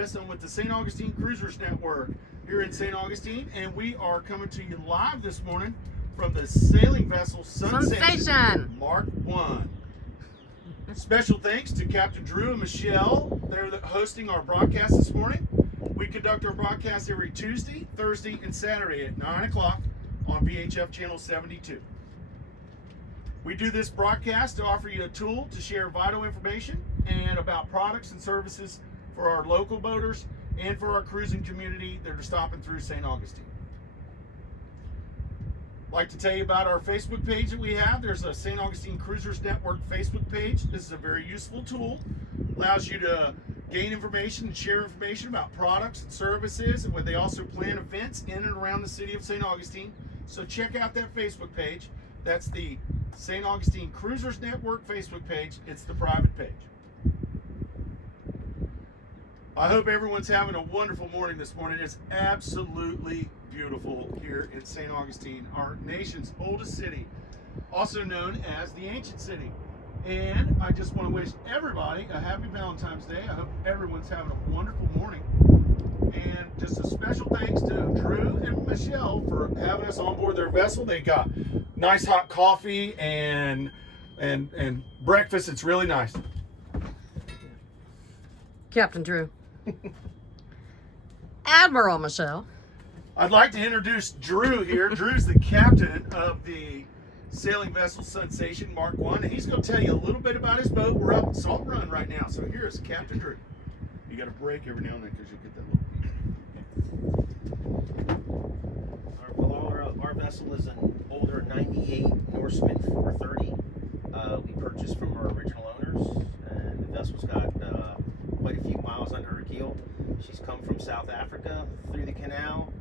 Bliss. I'm with the St. Augustine Cruisers Network here in St. Augustine, and we are coming to you live this morning from the sailing vessel Sunsation Mark 1. Special thanks to Captain Drew and Michelle. They're hosting our broadcast this morning. We conduct our broadcast every Tuesday, Thursday, and Saturday at 9 o'clock on VHF Channel 72. We do this broadcast to offer you a tool to share vital information and about products and services for our local boaters and for our cruising community that are stopping through St. Augustine. I'd like to tell you about our Facebook page that we have. There's a St. Augustine Cruisers Network Facebook page. This is a very useful tool. Allows you to gain information and share information about products and services, and they also plan events in and around the city of St. Augustine. So check out that Facebook page. That's the St. Augustine Cruisers Network Facebook page. It's the private page. I hope everyone's having a wonderful morning this morning. It's absolutely beautiful here in St. Augustine, our nation's oldest city, also known as the Ancient City. And I just want to wish everybody a happy Valentine's Day. I hope everyone's having a wonderful morning. And just a special thanks to Drew and Michelle for having us on board their vessel. They got nice hot coffee and breakfast. It's really nice. Captain Drew. Admiral Michelle. I'd like to introduce Drew here. Drew's the captain of the sailing vessel Sunsational Mark 1, and he's going to tell you a little bit about his boat. We're up Salt Run right now, so here's Captain Drew. You got to break every now and then because you'll get that little beat. Our vessel is an older 98 Norseman 430. We purchased from our original owners, and the vessel's got quite a few miles under her keel. She's come from South Africa through the canal,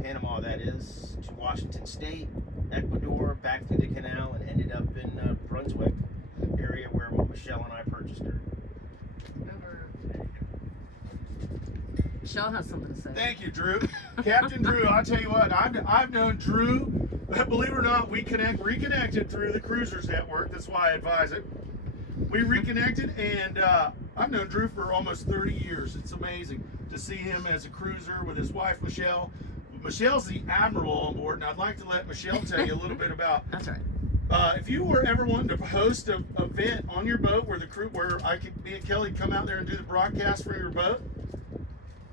Panama that is, to Washington State, Ecuador, back through the canal, and ended up in Brunswick area where Michelle and I purchased her. Michelle has something to say. Thank you, Drew. Captain Drew, I'll tell you what, I've known Drew, believe it or not, we reconnected through the Cruisers Network. That's why I advise it. We reconnected, and I've known Drew for almost 30 years. It's amazing to see him as a cruiser with his wife, Michelle. Michelle's the admiral on board, and I'd like to let Michelle tell you a little bit about. That's right. If you were ever wanting to host an event on your boat where me and Kelly come out there and do the broadcast for your boat,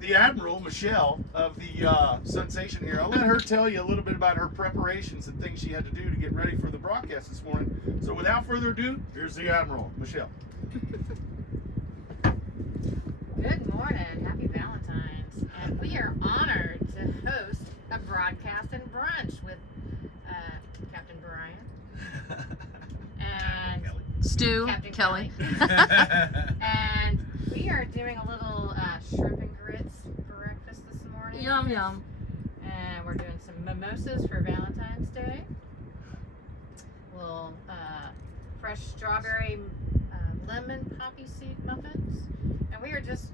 the Admiral, Michelle, of the Sunsational here, I'll let her tell you a little bit about her preparations and things she had to do to get ready for the broadcast this morning. So without further ado, here's the Admiral, Michelle. Good morning. Happy Valentine's. And we are honored to host a broadcast and brunch with Captain Brian and Stu, Captain Kelly. And we are doing a little shrimp and grits breakfast this morning. Yum, yum. And we're doing some mimosas for Valentine's Day. Little fresh strawberry lemon poppy seed muffins. And we are just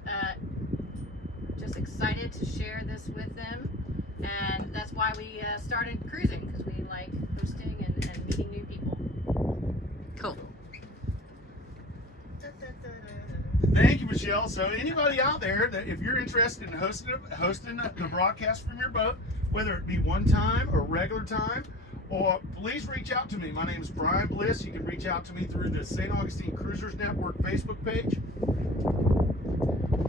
excited to share this with them. And that's why we started cruising, because we like hosting and meeting new people. Cool. Thank you, Michelle. So anybody out there that if you're interested in hosting the broadcast from your boat, whether it be one time or regular time, or please reach out to me. My name is Brian Bliss. You can reach out to me through the St. Augustine Cruisers Network Facebook page.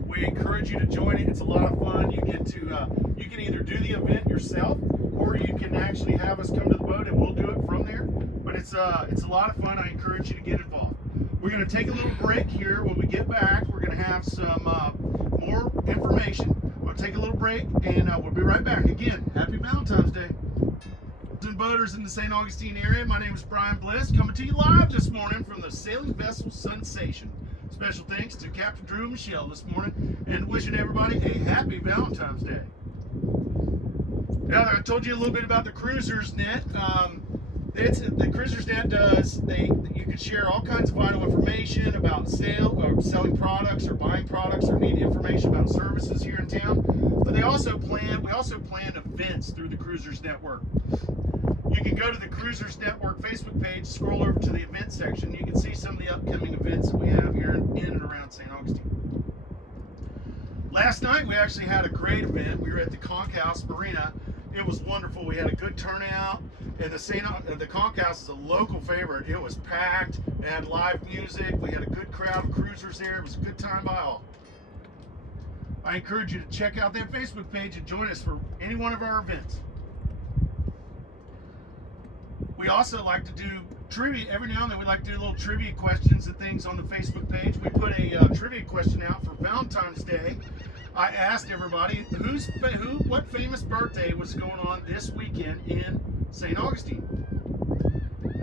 We encourage you to join it. It's a lot of fun. You get to you can either do the event yourself, or you can actually have us come to the boat and we'll do it from there. But it's a lot of fun. I encourage you to get involved. We're going to take a little break here. When we get back, we're going to have some more information. We'll take a little break, and we'll be right back. Again, happy Valentine's Day. And boaters in the St. Augustine area, my name is Brian Bliss, coming to you live this morning from the sailing vessel Sunsational. Special thanks to Captain Drew and Michelle this morning, and wishing everybody a happy Valentine's Day. Now, I told you a little bit about the Cruisersnet. The Cruisersnet you can share all kinds of vital information about selling products or buying products, or need information about services here in town. But we also plan events through the Cruisers Network. You can go to the Cruisers Network Facebook page, scroll over to the event section. You can see some of the upcoming events that we have here in and around St. Augustine. Last night we actually had a great event. We were at the Conch House Marina. It was wonderful. We had a good turnout, and the Conch House is a local favorite. It was packed. It had live music. We had a good crowd of cruisers there. It was a good time by all. I encourage you to check out that Facebook page and join us for any one of our events. We also like to do trivia. Every now and then we like to do little trivia questions and things on the Facebook page. We put a trivia question out for Valentine's Day. I asked everybody what famous birthday was going on this weekend in St. Augustine.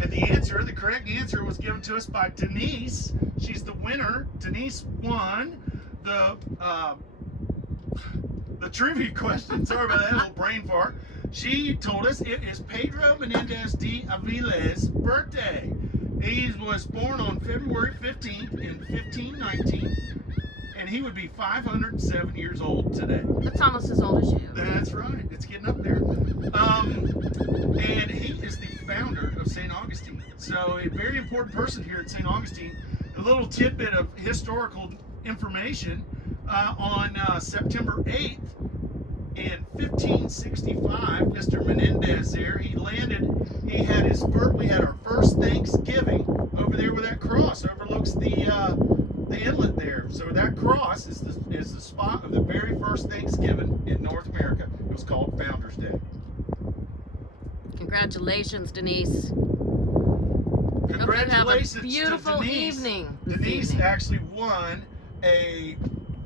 And the correct answer was given to us by Denise. She's the winner. Denise won the trivia question. Sorry about that little brain fart. She told us it is Pedro Menendez de Avila's birthday. He was born on February 15th in 1519, and he would be 507 years old today. That's almost as old as you. That's right. It's getting up there. And he is the founder of St. Augustine. So a very important person here at St. Augustine. A little tidbit of historical information. On September 8th in 1565, Mr. Menendez there, we had our first Thanksgiving over there where that cross overlooks the inlet there. So that cross is the spot of the very first Thanksgiving in North America. It was called Founders Day. Congratulations, Denise. Congratulations Hope you have a beautiful to Denise. evening. Denise actually won a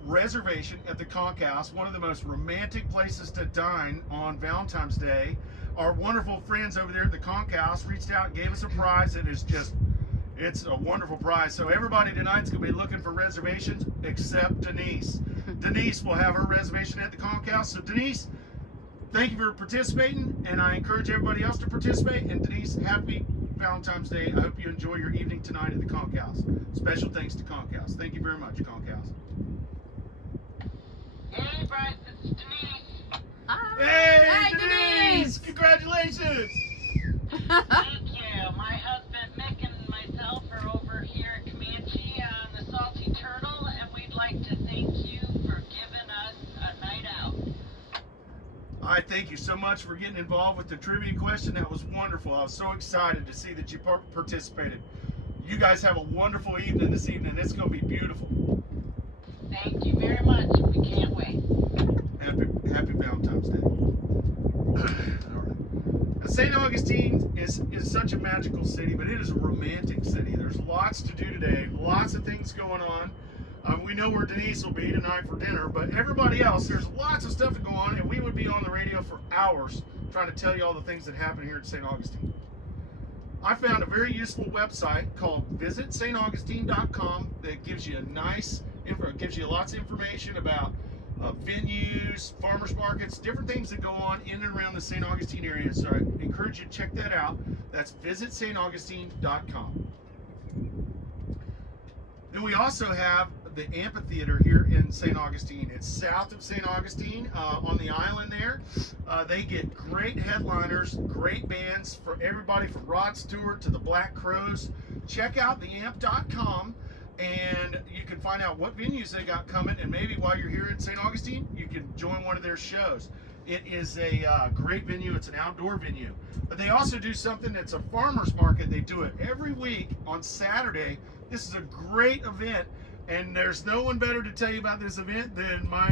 reservation at the Conch House, one of the most romantic places to dine on Valentine's Day. Our wonderful friends over there at the Conch House reached out and gave us a prize. It's a wonderful prize. So everybody tonight's going to be looking for reservations except Denise. Denise will have her reservation at the Conch House. So Denise, thank you for participating, and I encourage everybody else to participate. And Denise, happy Valentine's Day. I hope you enjoy your evening tonight at the Conch House. Special thanks to Conch House. Thank you very much, Conch House. Hey, Bryce, this is Denise. Hey, Denise! Denise! Congratulations! Thank you. My husband Mick and myself are over here at Comanche on the Salty Turtle, and we'd like to thank you for giving us a night out. I thank you so much for getting involved with the trivia question. That was wonderful. I was so excited to see that you participated. You guys have a wonderful evening this evening. It's going to be beautiful. Thank you very much. We can't wait. Happy Valentine's Day. All right. Now, St. Augustine is such a magical city, but it is a romantic city. There's lots to do today, lots of things going on. We know where Denise will be tonight for dinner, but everybody else, there's lots of stuff to go on, and we would be on the radio for hours trying to tell you all the things that happen here at St. Augustine. I found a very useful website called visitstaugustine.com that gives you gives you lots of information about venues, farmers markets, different things that go on in and around the St. Augustine area. So I encourage you to check that out. That's visitstaugustine.com. Then we also have the amphitheater here in St. Augustine. It's south of St. Augustine on the island there. They get great headliners, great bands for everybody from Rod Stewart to the Black Crows. Check out theamp.com and you can find out what venues they got coming, and maybe while you're here in St. Augustine, you can join one of their shows. It is a great venue. It's an outdoor venue. But they also do something that's a farmer's market. They do it every week on Saturday. This is a great event, and there's no one better to tell you about this event than my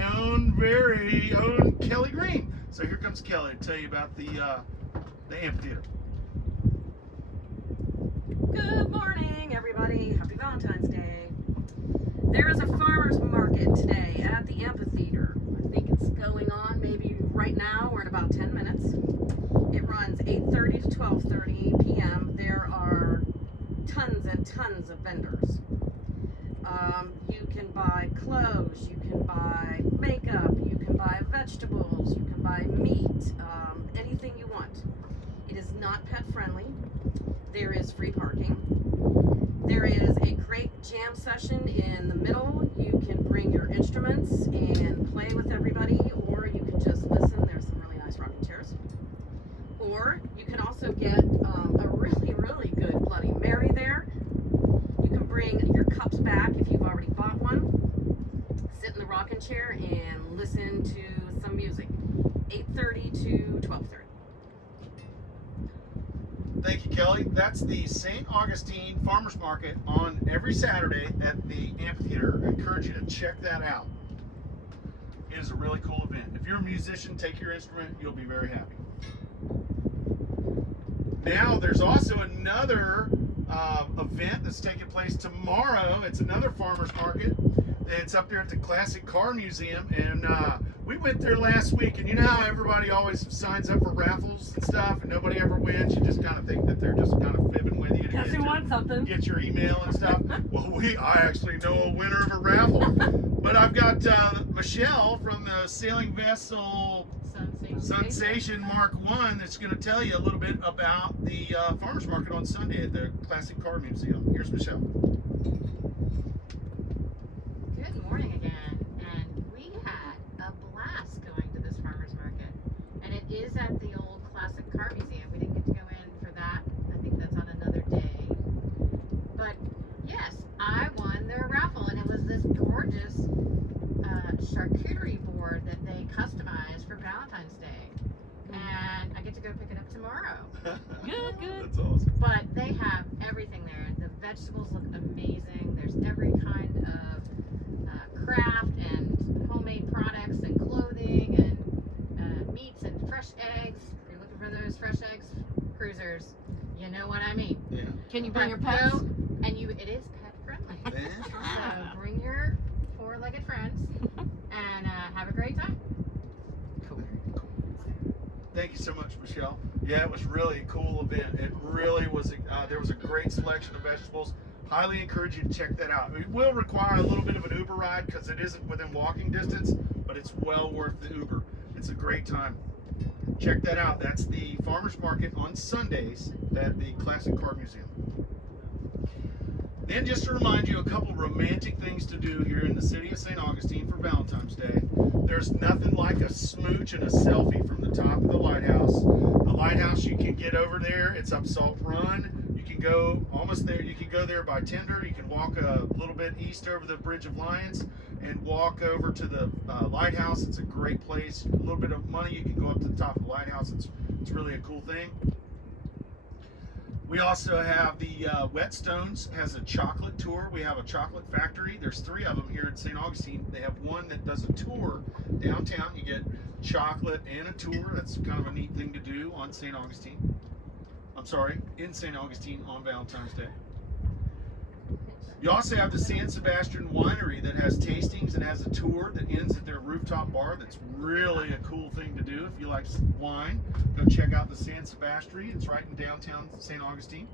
very own Kelly Green. So here comes Kelly to tell you about the amphitheater. Good morning, everybody. Happy Valentine's Day. There is a farmer's market today at the amphitheater. I think it's going on maybe right now. We're at about 10 minutes. It runs 8:30 to 12:30 p.m. There are tons and tons of vendors. You can buy clothes, you can buy makeup, you can buy vegetables, you can buy meat, anything you want. It is not pet friendly. There is free parking. There is a great jam session in the middle. You can bring your instruments and play with everybody, or you can just listen. There's some really nice rocking chairs. Or you can also get a really, really good Bloody Mary there. You can bring your cups back if you've already bought one. Sit in the rocking chair and listen to some music. 8:30 to 12:30. Thank you, Kelly. That's the St. Augustine Farmers Market on every Saturday at the amphitheater. I encourage you to check that out. It is a really cool event. If you're a musician, take your instrument. You'll be very happy. Now, there's also another event that's taking place tomorrow. It's another farmers market. It's up there at the Classic Car Museum, and we went there last week. And you know how everybody always signs up for raffles and stuff, and nobody ever wins. You just kind of think that they're just kind of fibbing with you to Guess who wants something? get your email and stuff. Well, I actually know a winner of a raffle. But I've got Michelle from the Sailing Vessel Sunsational Mark I that's going to tell you a little bit about the farmers market on Sunday at the Classic Car Museum. Here's Michelle. Good morning again, and we had a blast going to this farmers market, and it is at the old Classic Car Museum. We didn't get to go in for that. I think that's on another day. But yes, I won their raffle, and it was this gorgeous charcuterie board that they customized for Valentine's Day, and I get to go pick it up tomorrow. Good. That's awesome. But they have everything there. The vegetables look amazing. There's every kind of craft and homemade products and clothing and meats and fresh eggs. If you're looking for those fresh eggs, cruisers, you know what I mean. Yeah. Can you bring your But pets? go, and it is pet friendly. So bring your four-legged friends and have a great time. Thank you so much, Michelle. Yeah, it was really a cool event. It really was. There was a great selection of vegetables. Highly encourage you to check that out. It will require a little bit of an Uber ride because it isn't within walking distance, but it's well worth the Uber. It's a great time. Check that out. That's the farmers market on Sundays at the Classic Car Museum. Then just to remind you, a couple romantic things to do here in the city of St. Augustine for Valentine's Day. There's nothing like a smooch and a selfie from the top of the lighthouse. The lighthouse, you can get over there. It's up Salt Run. You can go almost there. You can go there by Tender. You can walk a little bit east over the Bridge of Lions and walk over to the lighthouse. It's a great place. A little bit of money. You can go up to the top of the lighthouse. It's really a cool thing. We also have the Whetstones has a chocolate tour. We have a chocolate factory. There's 3 of them here in St. Augustine. They have one that does a tour downtown. You get chocolate and a tour. That's kind of a neat thing to do on St. Augustine. I'm sorry, in St. Augustine on Valentine's Day. You also have the San Sebastian Winery that has tastings and has a tour that ends at their rooftop bar. That's really a cool thing to do. If you like wine, go check out the San Sebastian. It's right in downtown St. Augustine.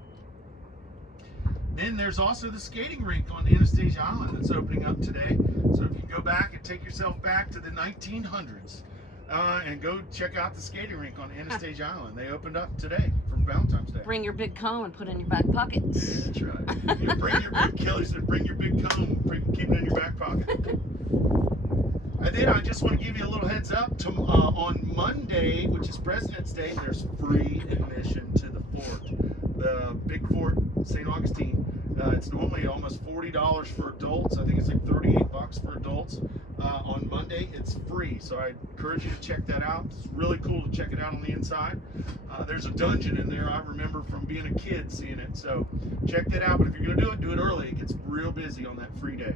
Then there's also the skating rink on Anastasia Island that's opening up today. So if you go back and take yourself back to the 1900s and go check out the skating rink on Anastasia Island. They opened up today for Valentine's Day. Bring your big comb and put it in your back pocket. That's right. You bring your big, Kelly said, bring your big comb, keep it in your back pocket. And then I just want to give you a little heads up. On Monday, which is President's Day, there's free admission to the fort, the big fort, St. Augustine. It's normally almost $40 for adults. I think it's like $38 for adults. On Monday, it's free, so I encourage you to check that out. It's really cool to check it out on the inside. There's a dungeon in there. I remember from being a kid seeing it, so check that out. But if you're going to do it early. It gets real busy on that free day.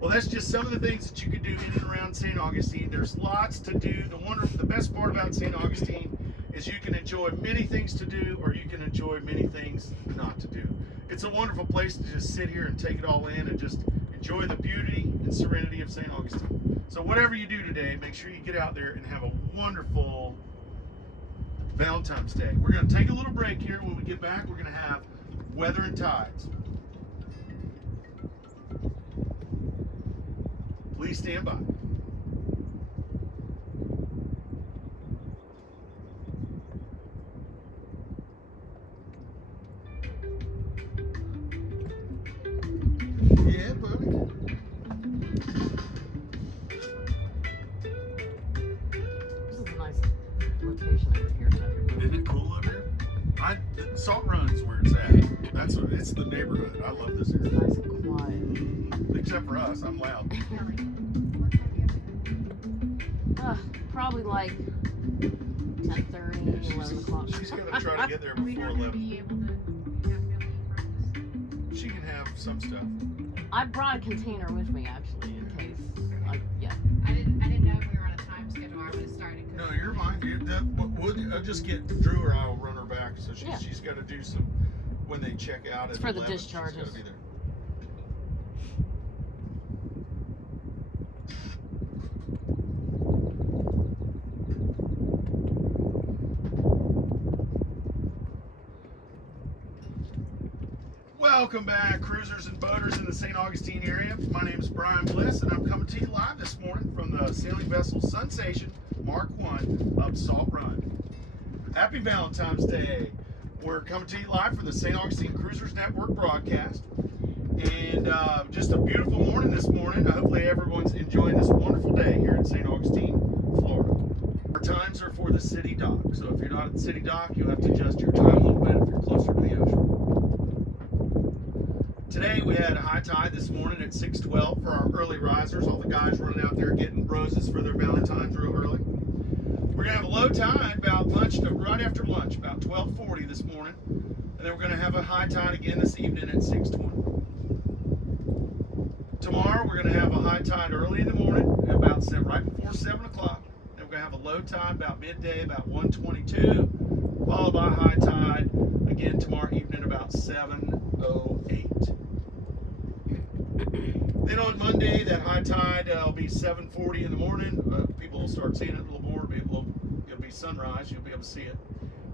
Well, that's just some of the things that you can do in and around St. Augustine. There's lots to do. The best part about St. Augustine is you can enjoy many things to do, or you can enjoy many things not to do. It's a wonderful place to just sit here and take it all in and just enjoy the beauty and serenity of St. Augustine. So whatever you do today, make sure you get out there and have a wonderful Valentine's Day. We're going to take a little break here. When we get back, we're going to have weather and tides. Please stand by. Yeah, buddy. This is a nice location over here. Isn't it cool over here? Salt Run's where it's at. It's the neighborhood. I love this area. Nice and quiet. They except for us. I'm loud. What time do you have to Probably like 10:30, 11 o'clock. She's gonna try to get there Are we before not going to 11. be able to have Billy breakfast? She can have some stuff. I brought a container with me actually in case. Yeah. I didn't know if we were on a time schedule. I would have started cooking. No, you're fine. I'll just get Drew or I'll run her back. So Yeah. she's got to do some when they check out. It's at for the 11, she's discharges. gotta be there. Welcome back, cruisers and boaters in the St. Augustine area. My name is Brian Bliss, and I'm coming to you live this morning from the sailing vessel Sunsational Mark I up Salt Run. Happy Valentine's Day. We're coming to you live for the St. Augustine Cruisers Network broadcast. And just a beautiful morning this morning. Hopefully everyone's enjoying this wonderful day here in St. Augustine, Florida. Our times are for the city dock. So if you're not at the city dock, you'll have to adjust your time a little bit if you're closer to the ocean. Today we had a high tide this morning at 6:12 for our early risers. All the guys running out there getting roses for their Valentine's real early. We're gonna have a low tide about lunch, right after lunch, about 12:40 this morning, and then we're gonna have a high tide again this evening at 6:20. Tomorrow we're gonna have a high tide early in the morning, about right before 7 o'clock. Then we're gonna have a low tide about midday, about 1:22, followed by a high tide again tomorrow evening about 7:08. Then on Monday, that high tide will be 7:40 in the morning. People will start seeing it a little more. It'll be sunrise. You'll be able to see it.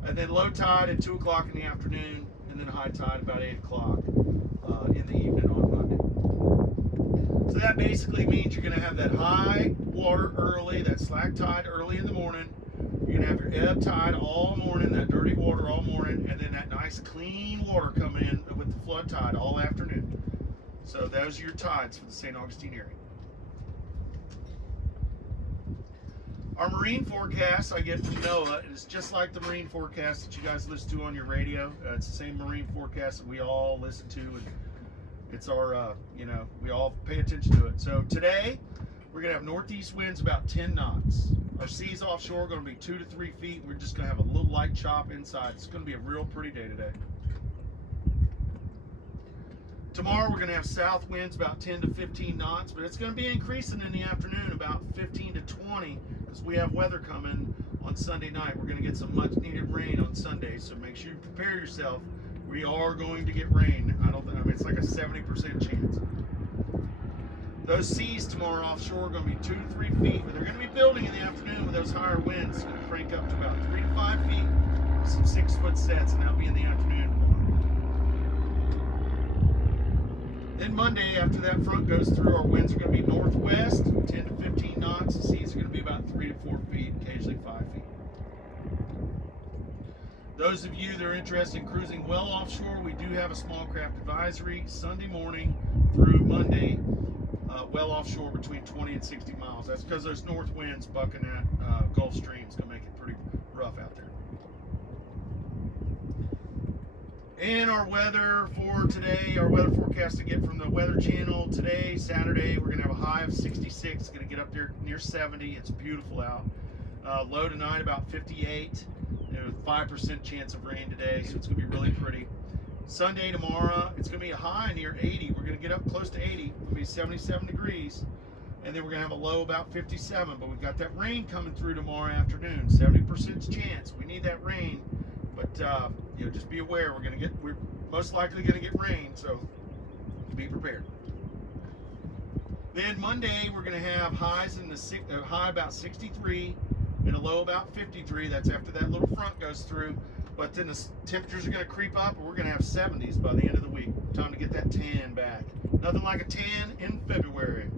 And then low tide at 2 o'clock in the afternoon, and then high tide about 8 o'clock in the evening on Monday. So that basically means you're going to have that high water early, that slack tide early in the morning. You're going to have your ebb tide all morning, that dirty water all morning, and then that nice clean water coming in with the flood tide all afternoon. So those are your tides for the St. Augustine area. Our marine forecast I get from NOAA is just like the marine forecast that you guys listen to on your radio. It's the same marine forecast that we all listen to, and it's our, we all pay attention to it. So today, we're going to have northeast winds about 10 knots. Our seas offshore are going to be 2 to 3 feet. We're just going to have a little light chop inside. It's going to be a real pretty day today. Tomorrow we're going to have south winds about 10 to 15 knots, but it's going to be increasing in the afternoon about 15 to 20 because we have weather coming on Sunday night. We're going to get some much needed rain on Sunday, so make sure you prepare yourself. We are going to get rain. It's like a 70% chance. Those seas tomorrow offshore are going to be 2 to 3 feet, but they're going to be building in the afternoon with those higher winds. It's going to crank up to about 3 to 5 feet with some 6-foot sets, and that'll be in the afternoon tomorrow. Then Monday, after that front goes through, our winds are going to be northwest, 10 to 15 knots. The seas are going to be about 3 to 4 feet, occasionally 5 feet. Those of you that are interested in cruising well offshore, we do have a small craft advisory Sunday morning through Monday, well offshore between 20 and 60 miles. That's because those north winds bucking that Gulf Stream is going to make it pretty rough out there. And our weather for today, our weather forecast to get from the Weather Channel today, Saturday, we're going to have a high of 66. It's going to get up there near 70. It's beautiful out. Low tonight about 58. 5% chance of rain today, so it's going to be really pretty. Sunday tomorrow, it's going to be a high near 80. We're going to get up close to 80. It'll be 77 degrees. And then we're going to have a low about 57. But we've got that rain coming through tomorrow afternoon. 70% chance. We need that rain. But just be aware, we're most likely going to get rain, so be prepared. Then Monday we're going to have highs in the high about 63 and a low about 53. That's after that little front goes through. But then the temperatures are going to creep up, and we're going to have 70s by the end of the week. Time to get that tan back. Nothing like a tan in February.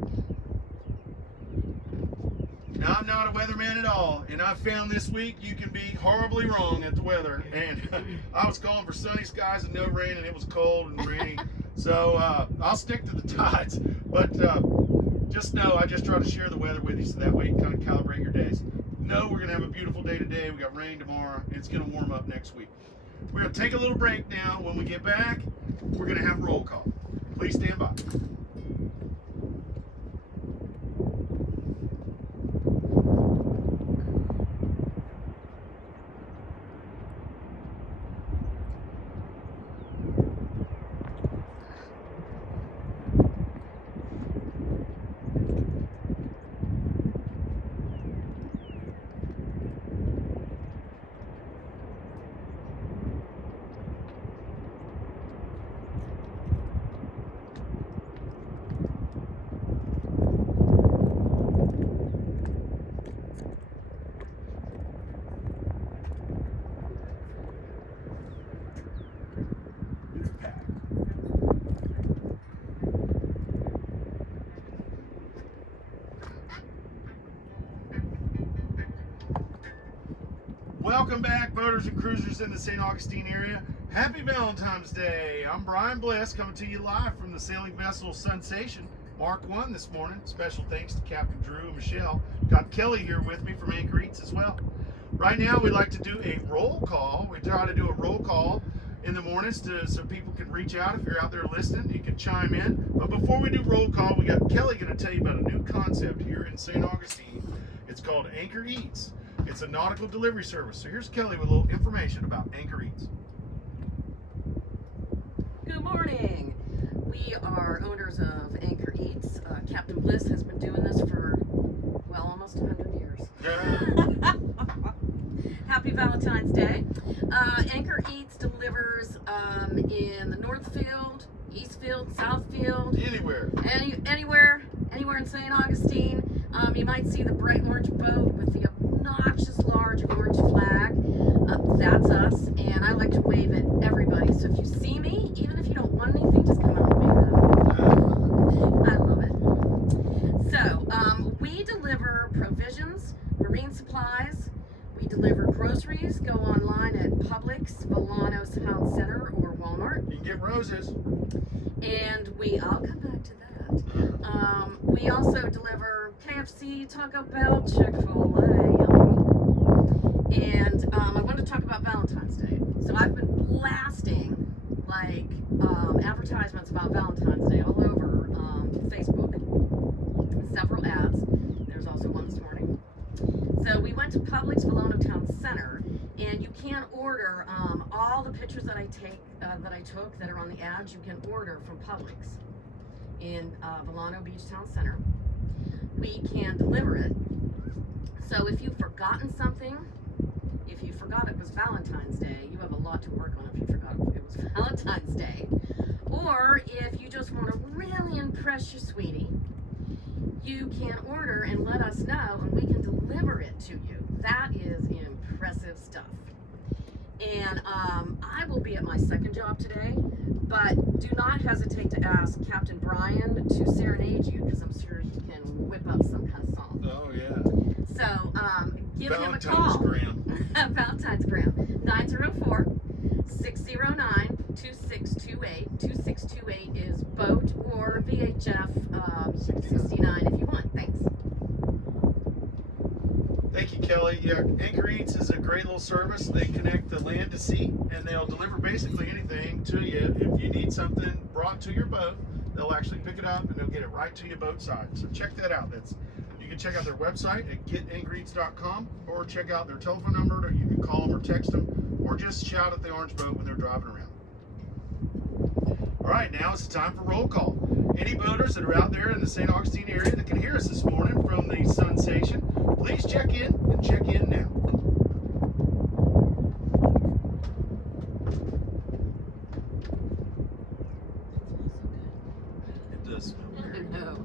Now, I'm not a weatherman at all, and I found this week you can be horribly wrong at the weather. And I was calling for sunny skies and no rain, and it was cold and rainy. So I'll stick to the tides. But just know I just try to share the weather with you so that way you can kind of calibrate your days. No, we're going to have a beautiful day today. We got rain tomorrow. It's going to warm up next week. We're going to take a little break now. When we get back, we're going to have roll call. Please stand by. Welcome back, boaters and cruisers in the St. Augustine area. Happy Valentine's Day. I'm Brian Bliss, coming to you live from the sailing vessel Sunsational, Mark 1 this morning. Special thanks to Captain Drew and Michelle. Got Kelly here with me from Anchor Eats as well. Right now, we like to do a roll call. We try to do a roll call in the mornings so people can reach out. If you're out there listening, you can chime in. But before we do roll call, we got Kelly going to tell you about a new concept here in St. Augustine. It's called Anchor Eats. It's a nautical delivery service. So here's Kelly with a little information about Anchor Eats. Good morning. We are owners of Anchor Eats. Captain Bliss has been doing this for, well, almost 100 years. Happy Valentine's Day. Anchor Eats delivers in the Northfield, Eastfield, Southfield. Anywhere. Anywhere in St. Augustine. You might see the bright orange boat with the obnoxious large orange flag. That's us, and I like to wave at everybody. So if you see me, even if you don't want anything, just come out and wave at me. I love it. So we deliver provisions, marine supplies. We deliver groceries. Go online at Publix, Volano Town Center, or Walmart. You can get roses. And I'll come back to that. We also deliver KFC, Taco Bell, Chick-fil-A. And I want to talk about Valentine's Day. So I've been blasting advertisements about Valentine's Day all over Facebook. Several ads. There's also one this morning. So we went to Publix Volano Town Center, and you can order all the pictures that I took that are on the ads. You can order from Publix in Volano Beach Town Center. We can deliver it. So if you've forgotten something, if you forgot it was Valentine's Day, you have a lot to work on if you forgot it was Valentine's Day. Or if you just want to really impress your sweetie, you can order and let us know, and we can deliver it to you. That is impressive stuff. And I will be at my second job today, but do not hesitate to ask Captain Brian to serenade you, because I'm sure he can whip up some kind of song. Oh, yeah. So give him a Valentine's call. Gram. Valentine's Gram. 904-609-2628. 2628 is boat or VHF 69 if you want. Thanks. Thank you, Kelly. Yeah, Anchor Eats is a great little service. They connect the land to sea, and they'll deliver basically anything to you. If you need something brought to your boat, they'll actually pick it up and they'll get it right to your boat side. So check that out. You can check out their website at getanchoreats.com, or check out their telephone number, or you can call them or text them, or just shout at the orange boat when they're driving around. All right, now it's time for roll call. Any boaters that are out there in the St. Augustine area that can hear us this morning from the Sunsational, please check in and check in now. It does smell weird. No.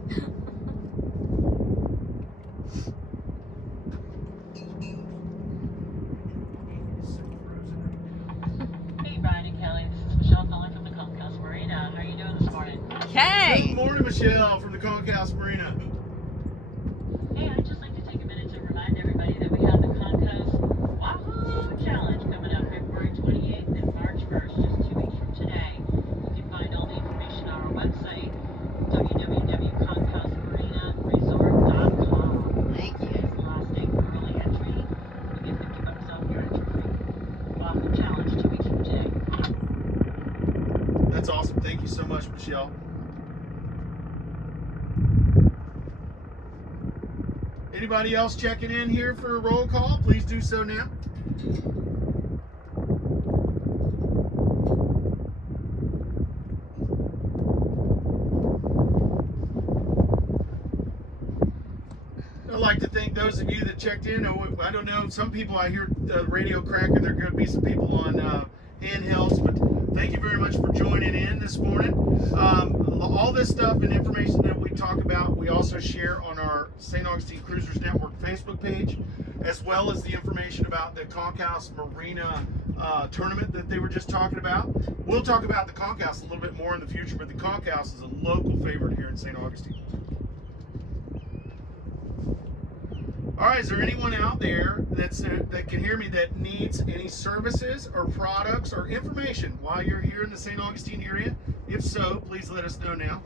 Hey, Brian and Kelly, this is Michelle calling from the Concourse Marina. How are you doing this morning? Hey! Good morning, Michelle from the Concourse Marina. Hey, I'd just like to take a minute to remind everybody that we have the Concourse Wahoo Challenge coming up February 28th and March 1st, just 2 weeks from today. You can find all the information on our website, www.concoursemarinaresort.com. Thank you. Today's the last day for early entry. You get $50 off your entry fee. Wahoo Challenge 2 weeks from today. That's awesome. Thank you so much, Michelle. Anybody else checking in here for a roll call? Please do so now. I'd like to thank those of you that checked in. I don't know, some people, I hear the radio cracking. There are going to be some people on handhelds, but thank you very much for joining in this morning. All this stuff and information that we talk about, we also share on our St. Augustine Cruisers Network Facebook page, as well as the information about the Concourse Marina tournament that they were just talking about. We'll talk about the Concourse a little bit more in the future, but the Concourse is a local favorite here in St. Augustine. All right, is there anyone out there that can hear me that needs any services or products or information while you're here in the St. Augustine area? If so, please let us know now.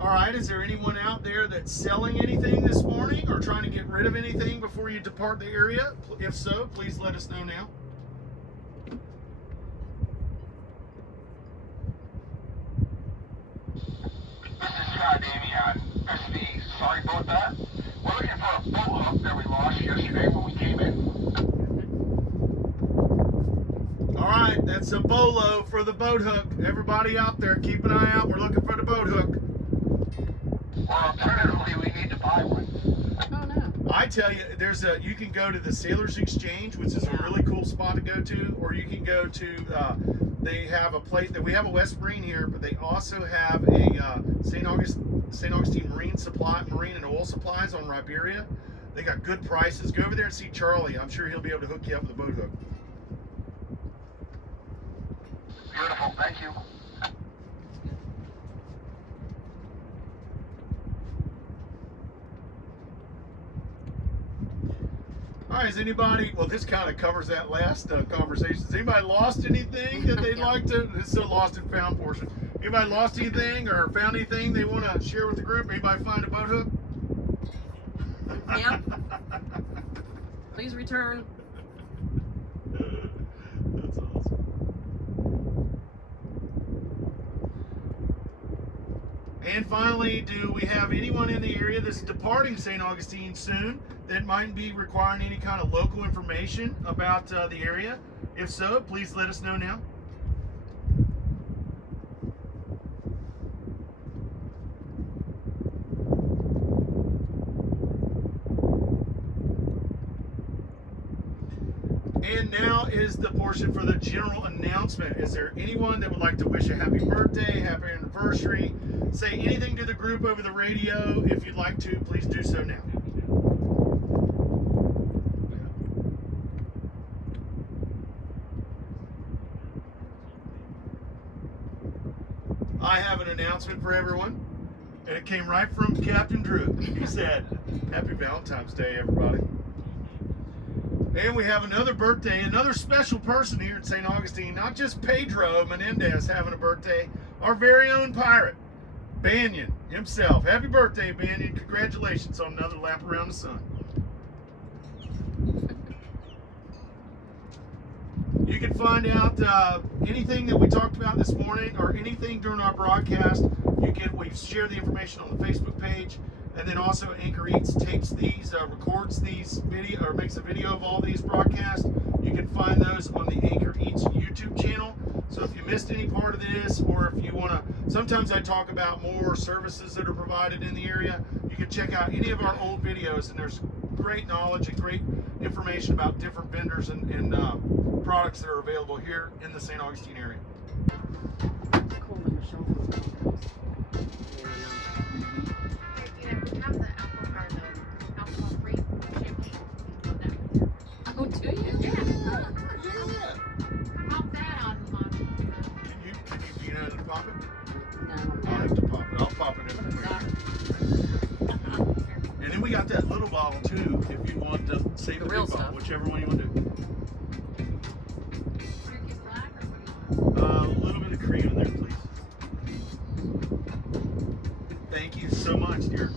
All right, is there anyone out there that's selling anything this morning or trying to get rid of anything before you depart the area? If so, please let us know now. This is Scott Davey on SV. Sorry about that. We're looking for a boat hook that we lost yesterday when we came in. All right, that's a bolo for the boat hook. Everybody out there, keep an eye out. We're looking for the boat hook. Or alternatively, we need to buy one. Oh no. I tell you, you can go to the Sailors Exchange, which is a really cool spot to go to, or you can go to, they have a place that we have a West Marine here, but they also have a St. Augustine Marine and Oil Supplies on Riberia. They got good prices. Go over there and see Charlie. I'm sure he'll be able to hook you up with a boat hook. Beautiful, thank you. All right, is anybody, well, this kind of covers that last conversation. Has anybody lost anything that they'd like to, this is the lost and found portion. Anybody lost anything or found anything they want to share with the group? Anybody find a boat hook? Yep. Please return. That's awesome. And finally, do we have anyone in the area that's departing St. Augustine soon that might be requiring any kind of local information about the area? If so, please let us know now. And now is the portion for the general announcement. Is there anyone that would like to wish a happy birthday, happy anniversary, say anything to the group over the radio? If you'd like to, please do so now. I have an announcement for everyone, and it came right from Captain Drew. He said, "Happy Valentine's Day, everybody." And we have another birthday, another special person here in St. Augustine. Not just Pedro Menendez having a birthday, our very own pirate, Banyan himself. Happy birthday, Banyan. Congratulations on another lap around the sun. You can find out anything that we talked about this morning or anything during our broadcast. We share the information on the Facebook page. And then also Anchor Eats takes these, records these video, or makes a video of all these broadcasts. You can find those on the Anchor Eats YouTube channel. So if you missed any part of this, or if you want to, sometimes I talk about more services that are provided in the area. You can check out any of our old videos, and there's great knowledge and great information about different vendors and products that are available here in the St. Augustine area. Cool that your shelf is down. Have the alcohol-free champagne. Oh, do you? Yeah. Yeah. Pop that on. Can you get out of the pocket? No. I'll have to pop it. I'll pop it in there. And then we got that little bottle too, if you want to save the The real big bottle, stuff. whichever one you want to do. Turkey black or what do you want? A little bit of cream in there, please. Thank you so much, dear.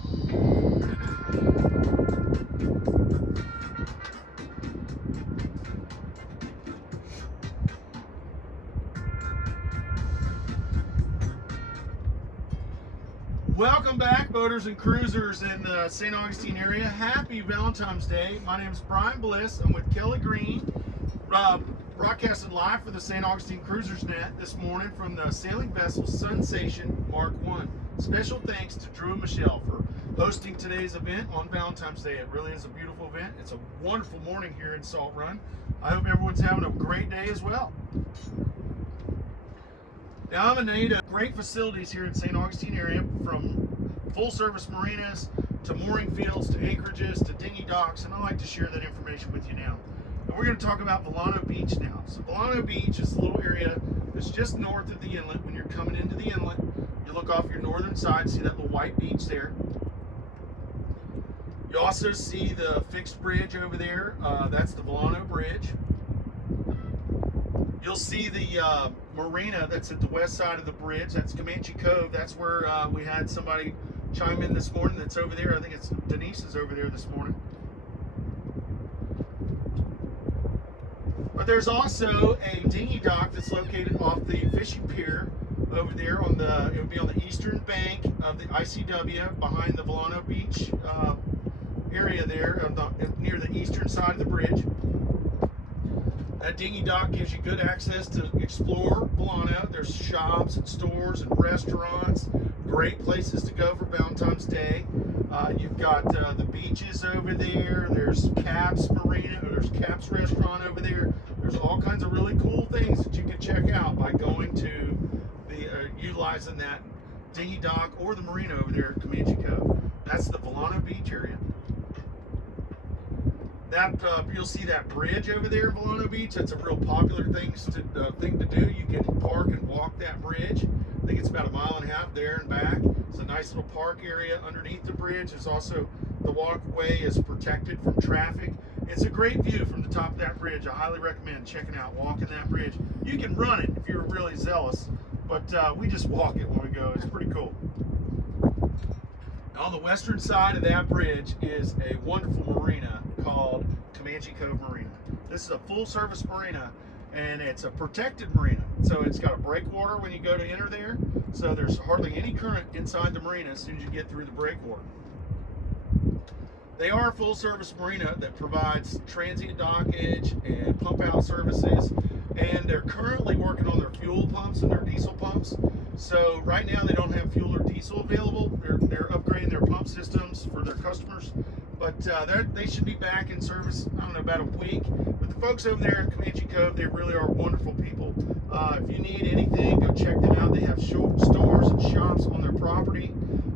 Welcome back, boaters and cruisers in the St. Augustine area. Happy Valentine's Day. My name is Brian Bliss. I'm with Kelly Green, broadcasting live for the St. Augustine Cruisersnet this morning from the sailing vessel Sunsational Mark I. Special thanks to Drew and Michelle for hosting today's event on Valentine's Day. It really is a beautiful event. It's a wonderful morning here in Salt Run. I hope everyone's having a great day as well. Now, I'm in need of great facilities here in St. Augustine area, from full service marinas to mooring fields, to anchorages, to dinghy docks, and I like to share that information with you now. And we're going to talk about Volano Beach now. So Volano Beach is a little area that's just north of the inlet. When you're coming into the inlet, you look off your northern side, see that little white beach there. You also see the fixed bridge over there. That's the Volano Bridge. You'll see the marina that's at the west side of the bridge. That's Comanche Cove. That's where we had somebody chime in this morning that's over there. I think it's Denise is over there this morning. But there's also a dinghy dock that's located off the fishing pier over there on the, it would be on the eastern bank of the ICW behind the Volano Beach area there near the eastern side of the bridge. That dinghy dock gives you good access to explore Volano. There's shops and stores and restaurants, great places to go for Valentine's Day. You've got the beaches over there. There's Caps Marina, or there's Caps Restaurant over there. There's all kinds of really cool things that you can check out by going to the utilizing that dinghy dock or the marina over there at Comanche Cove. That's the Volano Beach area. That you'll see that bridge over there in Volano Beach. That's a real popular thing to do. You can park and walk that bridge. I think it's about 1.5 miles there and back. It's a nice little park area underneath the bridge. There's also the walkway is protected from traffic. It's a great view from the top of that bridge. I highly recommend checking out walking that bridge. You can run it if you're really zealous, but we just walk it when we go. It's pretty cool. On the western side of that bridge is a wonderful marina called Comanche Cove Marina. This is a full-service marina, and it's a protected marina. So it's got a breakwater when you go to enter there. So there's hardly any current inside the marina as soon as you get through the breakwater. They are a full-service marina that provides transient dockage and pump-out services, and they're currently working on their fuel pumps and their diesel pumps. So right now they don't have fuel or diesel available. They're upgrading their pump systems for their customers, but they should be back in service, I don't know, about a week. But the folks over there at Comanche Cove, they really are wonderful people. If you need anything, go check them out. They have stores and shops on their property.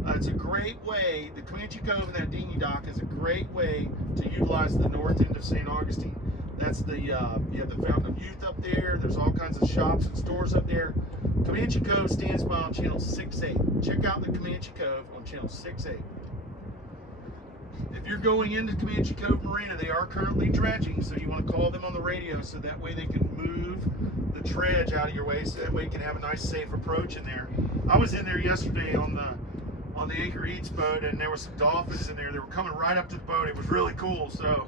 It's a great way, the Comanche Cove and that dinghy dock is a great way to utilize the north end of St. Augustine. That's the, you have the Fountain of Youth up there. There's all kinds of shops and stores up there. Comanche Cove stands by on channel 6-8. Check out the Comanche Cove on channel 6-8. If you're going into Comanche Cove Marina, they are currently dredging, so you want to call them on the radio so that way they can move the dredge out of your way, so that way you can have a nice safe approach in there. I was in there yesterday on the Anchor Eats boat, and there were some dolphins in there. They were coming right up to the boat. It was really cool. So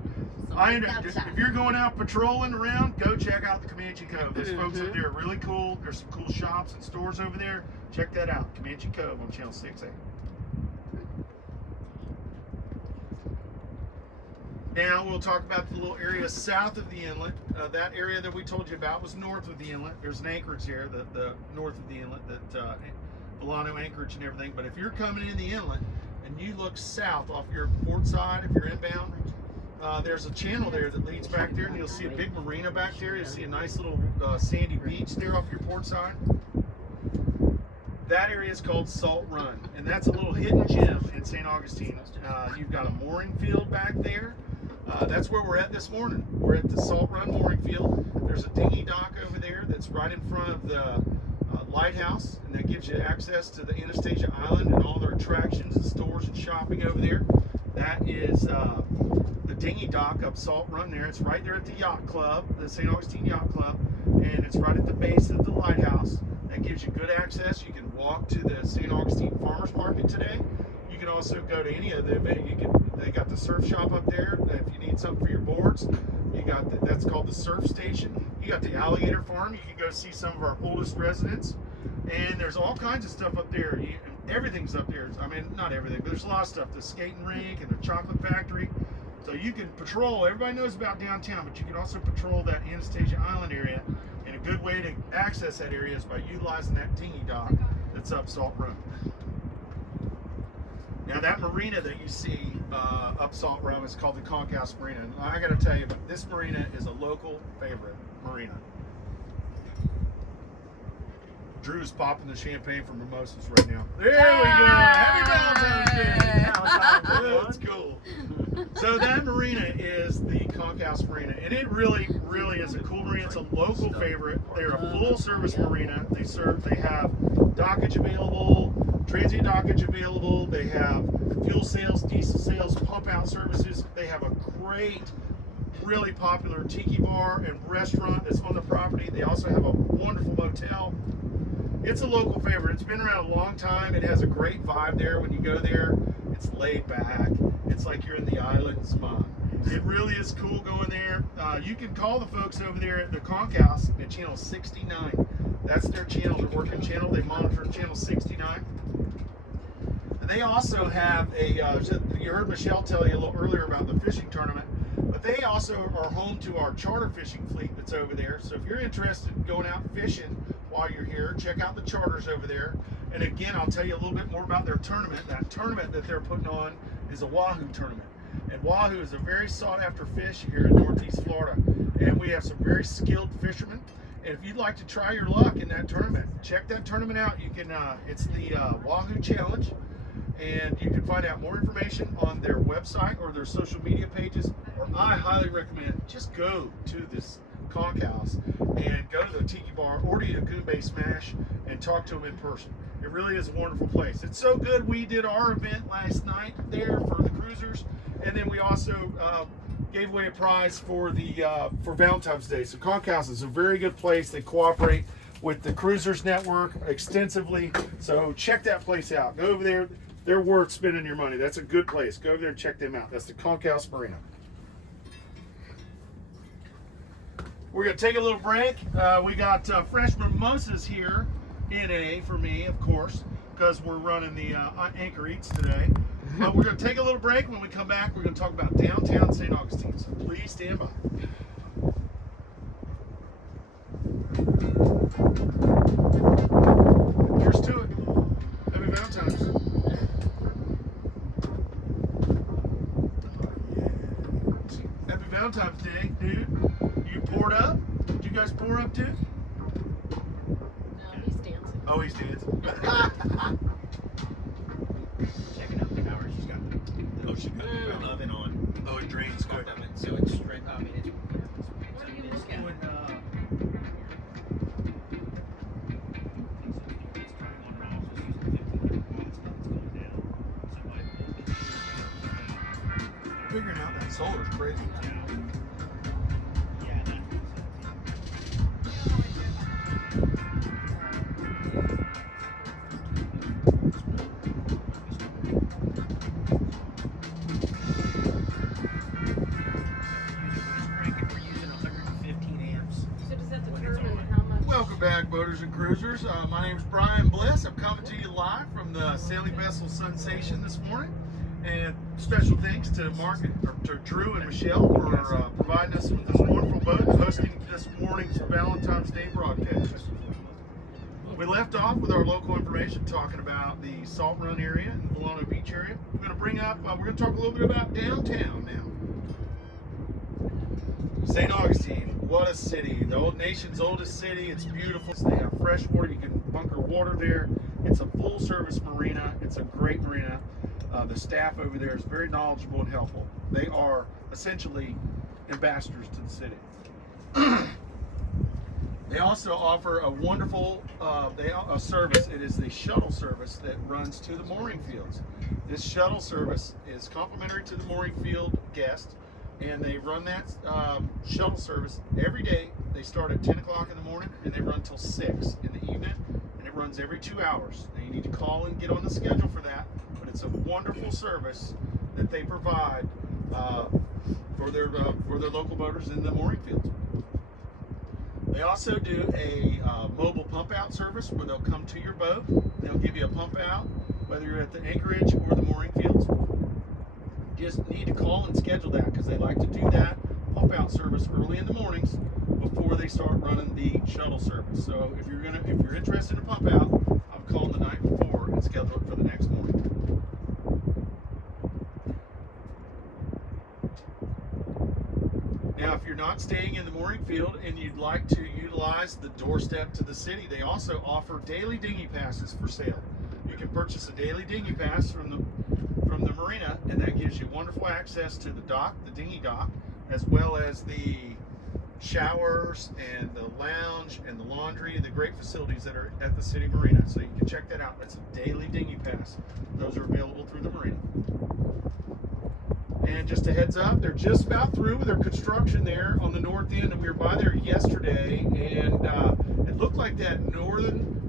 if you're going out patrolling around, go check out the Comanche Cove. Those folks up there are really cool. There's some cool shops and stores over there. Check that out, Comanche Cove on channel 6-8. Now we'll talk about the little area south of the inlet. That area that we told you about was north of the inlet. There's an anchorage here, the north of the inlet, that Volano anchorage and everything. But if you're coming in the inlet and you look south off your port side, if you're inbound, there's a channel there that leads back there, and you'll see a big marina back there. You'll see a nice little sandy beach there off your port side. That area is called Salt Run, and that's a little hidden gem in St. Augustine. You've got a mooring field back there. That's where we're at this morning. We're at the Salt Run mooring field. There's a dinghy dock over there that's right in front of the lighthouse, and that gives you access to the Anastasia Island and all their attractions and stores and shopping over there. That is the dinghy dock up Salt Run there. It's right there at the yacht club, the St. Augustine Yacht Club, and it's right at the base of the lighthouse. That gives you good access. You can walk to the St. Augustine Farmers Market today. You can also go to any of the event. They got the surf shop up there. If you need something for your boards, you got that's called the surf station. You got the alligator farm. You can go see some of our oldest residents, and there's all kinds of stuff up there. Everything's up there. I mean, not everything, but there's a lot of stuff. The skating rink and the chocolate factory. So you can patrol. Everybody knows about downtown, but you can also patrol that Anastasia Island area. And a good way to access that area is by utilizing that dinghy dock that's up Salt Run. Now that marina that you see up Salt Run is called the Conch House Marina. And I got to tell you, this marina is a local favorite marina. Drew's popping the champagne for mimosas right now. There we go. Happy Valentine's Day. really is a cool marina. It's a local favorite. They're a full service marina. They have dockage available, transient dockage available. They have fuel sales, diesel sales, pump out services. They have a great, really popular tiki bar and restaurant that's on the property. They also have a wonderful motel. It's a local favorite. It's been around a long time. It has a great vibe there when you go there. It's laid back. It's like you're in the islands, Mom. It really is cool going there. You can call the folks over there at the Concourse at channel 69. That's their channel, their working channel. They monitor channel 69. And they also have a, you heard Michelle tell you a little earlier about the fishing tournament, but they also are home to our charter fishing fleet that's over there. So if you're interested in going out fishing while you're here, check out the charters over there. And again, I'll tell you a little bit more about their tournament. That tournament that they're putting on is a wahoo tournament. And wahoo is a very sought after fish here in Northeast Florida. And we have some very skilled fishermen. And if you'd like to try your luck in that tournament, check that tournament out. You can, it's the Wahoo Challenge. And you can find out more information on their website or their social media pages. Or I highly recommend just go to this Concourse and go to the Tiki Bar, order you a Goon Bay Smash, and talk to them in person. It really is a wonderful place. It's so good. We did our event last night there for the cruisers, and then we also gave away a prize for the for Valentine's Day. So Concourse is a very good place. They cooperate with the Cruisers Network extensively. So check that place out. Go over there. They're worth spending your money. That's a good place. Go over there and check them out. That's the Concourse Marina. We're going to take a little break. We got fresh mimosas here, NA for me, of course, because we're running the Anchor Eats today. But we're going to take a little break. When we come back, we're going to talk about downtown St. Augustine. So please stand by. Here's to it. Happy Valentine's. Happy Valentine's Day, dude. You poured up? Did you guys pour up too? No, he's dancing. Oh, he's dancing. Checking out the power. She's got Oh, she got the oven on. Oh, it drains quick. Oven, so it's straight. I mean, it's. What are you looking at? Figuring out that solar's crazy. So does that determine how much? Welcome back, boaters and cruisers. My name is Brian Bliss. I'm coming to you live from the sailing vessel Sunsation this morning. And special thanks to to Drew and Michelle for providing us with this wonderful boat and hosting this morning's Valentine's Day broadcast. We left off with our local information talking about the Salt Run area and the Volano Beach area. We're going to talk a little bit about downtown now. St. Augustine, what a city. The nation's oldest city. It's beautiful. They have fresh water. You can bunker water there. It's a full service marina. It's a great marina. The staff over there is very knowledgeable and helpful. They are essentially ambassadors to the city. They also offer a wonderful service. It is the shuttle service that runs to the mooring fields. This shuttle service is complimentary to the mooring field guest, and they run that shuttle service every day. They start at 10 o'clock in the morning and they run till 6 in the evening, and it runs every 2 hours. Now you need to call and get on the schedule for that, but it's a wonderful service that they provide for their local boaters in the mooring fields. They also do a mobile pump out service where they'll come to your boat. They'll give you a pump out, whether you're at the anchorage or the mooring fields. You just need to call and schedule that because they like to do that pump out service early in the mornings before they start running the shuttle service. So if you're interested in a pump out, I would call the night before and schedule it for the next morning. Now, if you're not staying in the mooring field and you'd like to utilize the doorstep to the city, they also offer daily dinghy passes for sale. You can purchase a daily dinghy pass from the marina, and that gives you wonderful access to the dock, the dinghy dock, as well as the showers and the lounge and the laundry and the great facilities that are at the city marina. So you can check that out. It's a daily dinghy pass. Those are available through the marina. And just a heads up, they're just about through with their construction there on the north end, and we were by there yesterday, and it looked like that northern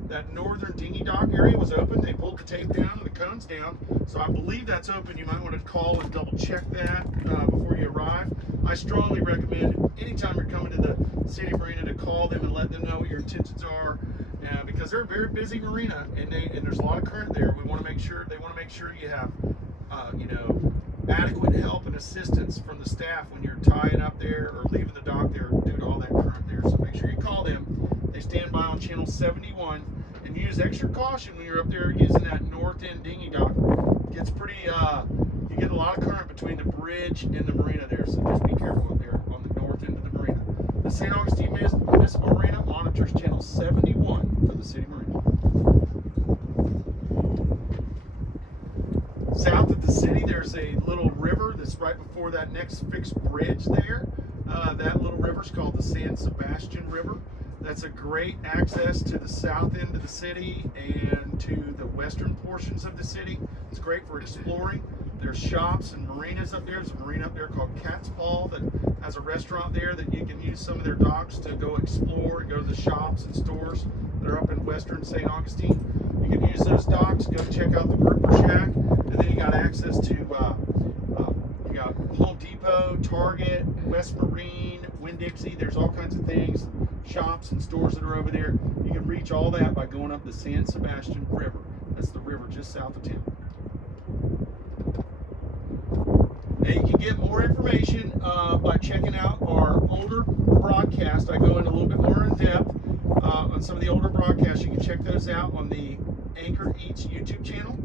dinghy dock area was open. They pulled the tape down and the cones down, so I believe that's open. You might want to call and double check that before you arrive. I strongly recommend anytime you're coming to the city marina to call them and let them know what your intentions are, because they're a very busy marina, and there's a lot of current there. They want to make sure you have adequate help and assistance from the staff when you're tying up there or leaving the dock there due to all that current there. So make sure you call them. They stand by on channel 71, and use extra caution when you're up there using that north end dinghy dock. It gets pretty, you get a lot of current between the bridge and the marina there, so just be careful up there on the north end of the marina. The St. Augustine Municipal Marina monitors channel 71 for the city marina. South of the city, there's a little river that's right before that next fixed bridge there. That little river is called the San Sebastian River. That's a great access to the south end of the city and to the western portions of the city. It's great for exploring. There's shops and marinas up there. There's a marina up there called Cat's Paw that has a restaurant there that you can use some of their docks to go explore and go to the shops and stores that are up in western St. Augustine. You can use those docks, go check out the Grouper Shack, and then you got access to you got Home Depot, Target, West Marine, Winn-Dixie. There's all kinds of things, shops and stores that are over there. You can reach all that by going up the San Sebastian River. That's the river just south of town. And you can get more information by checking out our older broadcast. I go in a little bit more in depth on some of the older broadcasts. You can check those out on the Anchor Eats YouTube channel.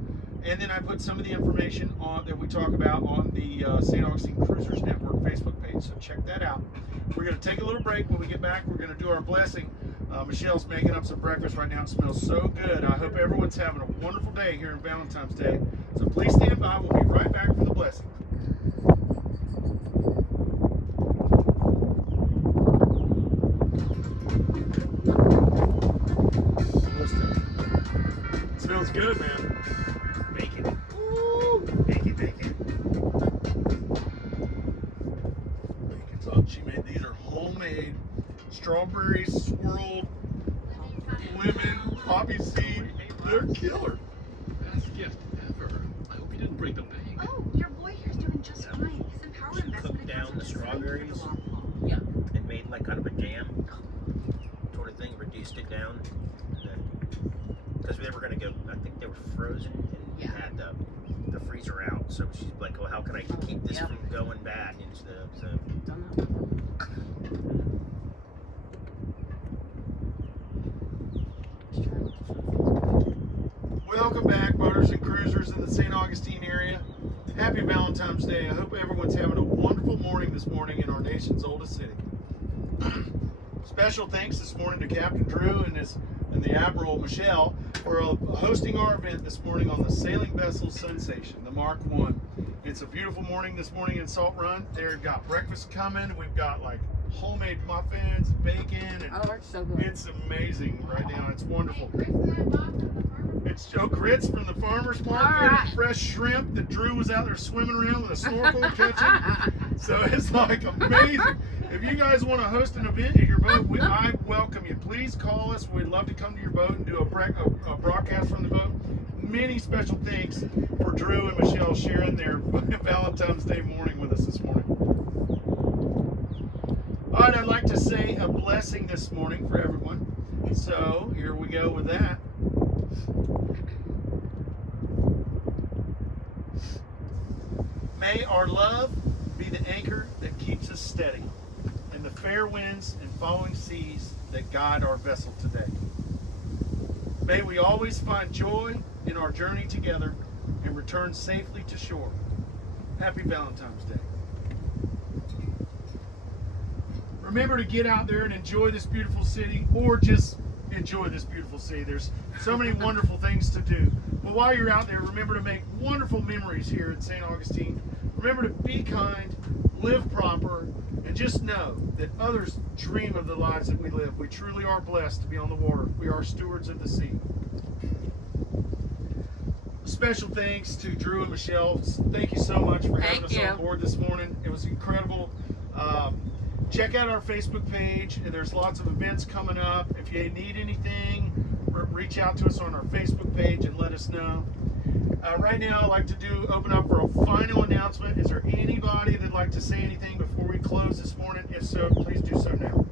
And then I put some of the information on that we talk about on the St. Augustine Cruisers Network Facebook page. So check that out. We're going to take a little break. When we get back, we're going to do our blessing. Michelle's making up some breakfast right now. It smells so good. I hope everyone's having a wonderful day here on Valentine's Day. So please stand by. We'll be right back for the blessing. It smells good, man. Bacon. Ooh. Bacon. Bacon's up. She made these are homemade strawberry swirled lemon poppy seed. They're killer. Best gift ever. I hope you didn't break the bank. Oh, your boy here's doing just fine. His Empower She investment cooked down account the is ready for strawberries. the long haul. Yeah. And made like kind of a jam sort of thing, reduced it down. Because they were going to go, I think they were frozen and Yeah. had the freezer out. So she's like, well, how can I keep this yeah. from going bad? And so Done that. Welcome back, boaters and cruisers in the St. Augustine area. Happy Valentine's Day. I hope everyone's having a wonderful morning this morning in our nation's oldest city. Special thanks this morning to Captain Drew and the Admiral Michelle for hosting our event this morning on the sailing vessel Sunsational, the Mark I. It's a beautiful morning this morning in Salt Run. They've got breakfast coming. We've got like homemade muffins, bacon, and Oh, it's so good. it's amazing right now. It's wonderful. Hey, Chris, that box from the farmer's It's Joe Grits from the farmer's market. All right. And fresh shrimp that Drew was out there swimming around with a snorkel catching. So it's like amazing. If you guys want to host an event at your boat, I welcome you. Please call us. We'd love to come to your boat and do a broadcast from the boat. Many special thanks for Drew and Michelle sharing their Valentine's Day morning with us this morning. All right, I'd like to say a blessing this morning for everyone. So here we go with that. May our love be the anchor that keeps us steady, and the fair winds and following seas that guide our vessel today. May we always find joy in our journey together and return safely to shore. Happy Valentine's Day. Remember to get out there and enjoy this beautiful city, or just enjoy this beautiful city. There's so many wonderful things to do. But while you're out there, remember to make wonderful memories here at St. Augustine. Remember to be kind, live proper, and just know that others dream of the lives that we live. We truly are blessed to be on the water. We are stewards of the sea. Special thanks to Drew and Michelle. Thank you so much for having Thank us on you. board this morning. It was incredible. Check out our Facebook page. There's lots of events coming up. If you need anything, reach out to us on our Facebook page and let us know. Right now, I'd like to open up for a final announcement. Is there anybody that'd like to say anything before we close this morning? If so, please do so now.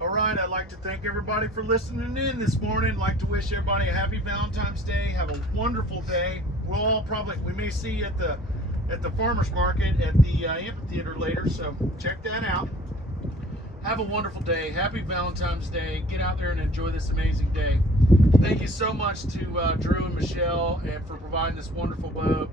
All right, I'd like to thank everybody for listening in this morning. I'd like to wish everybody a happy Valentine's Day. Have a wonderful day. We may see you at the farmers market at the amphitheater later, so check that out. Have a wonderful day. Happy Valentine's Day. Get out there and enjoy this amazing day. Thank you so much to Drew and Michelle and for providing this wonderful boat.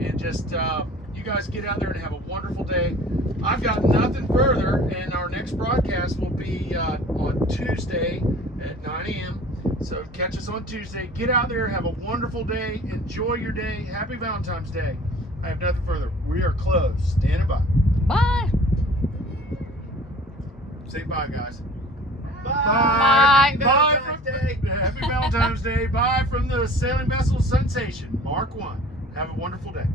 And just you guys get out there and have a wonderful day. I've got nothing further, and our next broadcast will be on Tuesday at 9 a.m. So catch us on Tuesday. Get out there, have a wonderful day, enjoy your day. Happy Valentine's Day. I have nothing further. We are closed. Standing by. Bye. Say bye, guys. Bye. Bye from Happy Valentine's Day. Bye from the sailing vessel Sensation, Mark 1. Have a wonderful day.